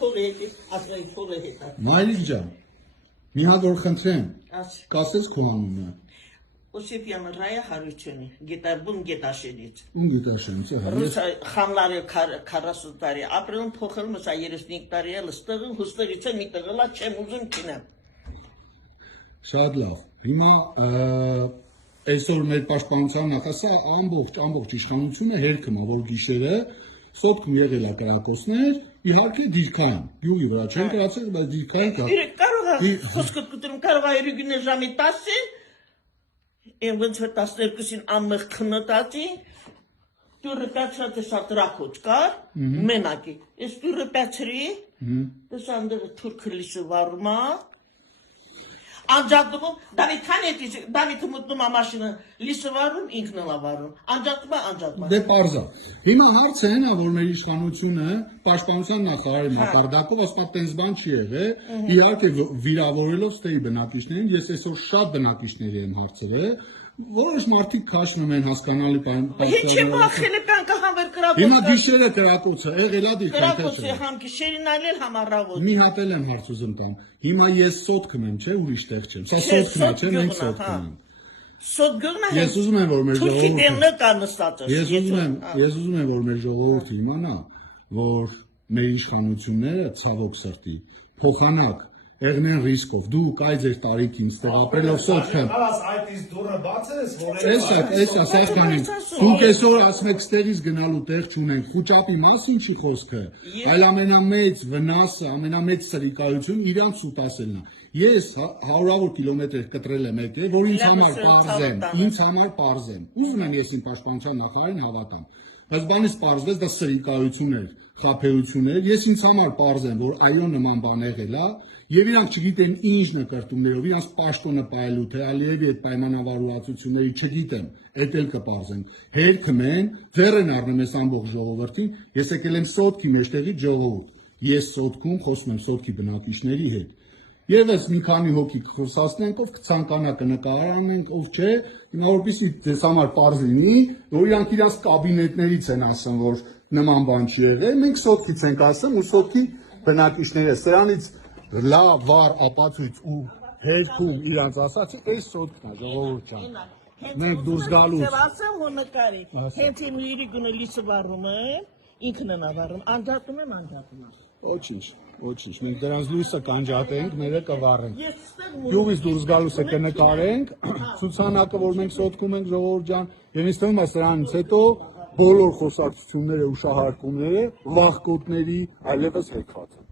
փողը հետ, ասրայի փողը հետ։ Մայրիկ ջան, մի հատ որ խնդրեմ, կասես քո անունը։ Osipyan Raya Haruchuni, Gitar Bun Gitashinic. Գիտաշենցը հա։ Hamlari Karasutari, April Pokhel Masayerisnik Tariel, Sturm, Husterichen Mitagala, Chemuzum China. Շատ լավ։ Հիմա այսօր մեր պաշտպանության նախասա ամբողջ իշխանությունը հերքում ա, որ գիշերը սոտքում եղել ա կրակոցներ, իհարկե դիրքային, գյուղի վրա չեն կրացել, բայց դիրքային կա։ Կարող է խոսքը կտրում, կարող է իրգինը ժամի 10-ին, ոնց որ 12-ին ամեղ քննոտացի, դուրը պյացրած է շատ ռախոց կար, մենակի, ես դուրը պյացրի, դեսանդերը թուրքը լիսը վարում ա, Անջատում, Դավիթը մտնում ա մաշինը, լիսը վարում, ինքն էլ ա վարում, անջատում ա։ Դե պարզա։ Հիմա հարցը հենա, որ մեր իշխանությունը պաշտպանության նախարարի մակարդակով ասպատ տենց բան չի եղել, իհարկե վիրավորելով ստեի բնակիչներին, ես այսօր շատ բնակիչների եմ հարցրել, որոշ մարդիկ քաշնում են հասկանալի Հեչ է բախել է պյանքը համեր կրակոց։ Հիմա գիշերը կրակոցը, եղել ա դիքան Կրակոց է համ գիշերին այլել համ առավոտ։ Մի հատ էլ եմ հարց ուզում տամ։ Հիմա ես սոտքում եմ, չէ, ուրիշ տեղ չեմ։ Սա սոտքն է, չէ, մենք սոտքում ենք։ Սոտ գյուղն է։ Ես ուզում եմ, որ մեր ժողովուրդը Ես ուզում եմ, որ մեր ժողովուրդը իմանա, որ մեր իշխանությունները ցավոք սրտի փոխանակ Եղնեն ռիսկով, դու կայ ձեր տարիքին ստեղապելով սոտքեմ։ Այդ իս դուրը բաց ես, որ Էսա, սեղկանին, դուք այսօր ասում եք ստեղից գնալու տեղ չունենք, խուճապի մասին չի խոսքը, այլ ամենամեծ վնասը, ամենամեծ սրիկայություն իրանց սուտ ասելն է։ Ես հարյուրավոր կիլոմետր կտրել եմ եկել, որ ինձ համար պարզեմ, ուզում եմ ես իմ պաշտպանության նախարարին հավատամ, բայց բանից պարզվեց դա սրիկայություն էր, խաբեություն էր, ես ինձ համար պարզեմ, որ այո նման բան եղել է, Եվ իրանք չգիտեն ինչ նկրտումներով, իրանք պաշտոնը պայելու, թե Ալիևի այդ պայմանավորվածությունների չգիտեմ, էդ էլ կպարզեն։ Հերքում են, ձեռ են առնում ես ամբողջ ժողովրդին, ես եկել եմ սոտքի մեջտեղից ժողովուրդ։ Ես սոտքում խոսում եմ սոտքի բնակիչների հետ։ Եվս մի քանի հոգի խոսացնենք, ով կցանկանա կնկարանենք, ով չէ, հիմա որպեսզի ձեզ համար պարզ լինի, որ իրանք իրանք կաբինետներից են ասում, որ նման բան չի եղել, մենք սոտքից ենք ասում ու սոտքի բնակիչները սրանից լավ, վար, ապացույց ու հերքում իրանց ասացի, այս սոտքն է, ժողովուրդ ջան, մենք դուրս գալուց։ Ասեմ, որ նկարի, հենց իմ իրգունը լիսը վարում եմ, ինքն են ավարում, անջատում եմ։ Ոչինչ, մենք դրանց լույսը կանջատենք, մերը կվառենք։ Գյուղից դուրս գալուց է կնկարենք, ցուցանակը, որ մենք սոտքում ենք, ժողովուրդ ջան, եւ ինձ թվում է սրանից հետո բոլոր խոսակցությունները, ուշահարկումները, վախկոտների այլևս հեքված են։